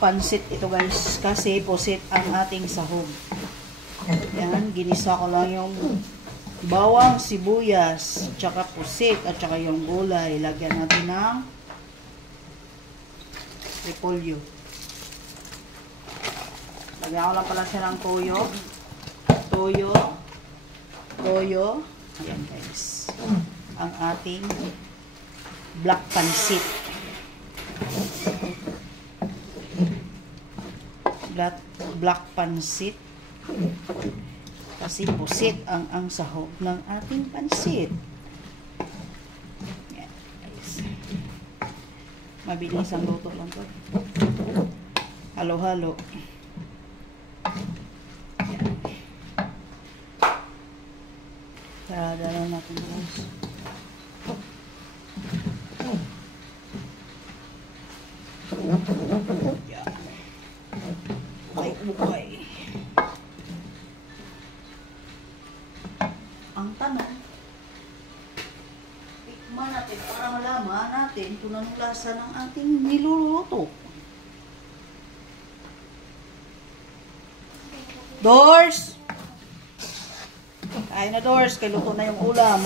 pansit ito guys. Kasi pusit ang ating sahog. Yan, ginisa ko lang yung bawang, sibuyas, tsaka pusit, at tsaka yung gulay. Lagyan natin ng repolyo. Lagyan ko lang pala siya ng toyo. Toyo. Ayan guys. Ang ating black pansit. Black pansit. Kasi pusit ang sahog ng ating pansit. Ayan guys. Mabilis ang luto lang to. Halo-halo. Dala natin guys. Yan. Ukay. Ang tanong, tikman natin para malaman natin kung anong lasa ng ating niluluto. Doors! Kain na Doors, kay luto na yung ulam.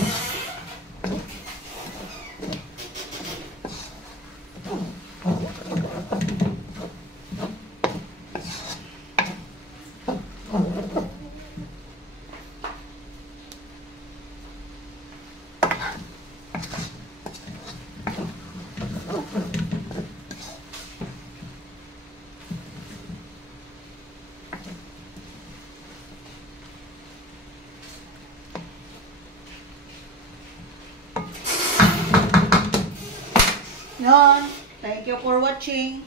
Yan. Thank you for watching.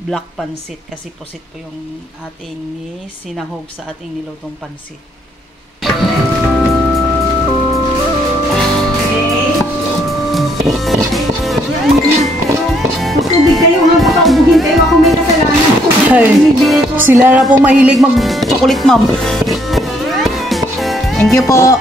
Black pansit kasi pusit po yung ating sinahog sa ating nilutong pansit. Okay. Tubig kayo, makakaubugin kayo. Ako may kasalanan. Ay, sila na po mahilig mag-chocolate ma'am. Thank you po.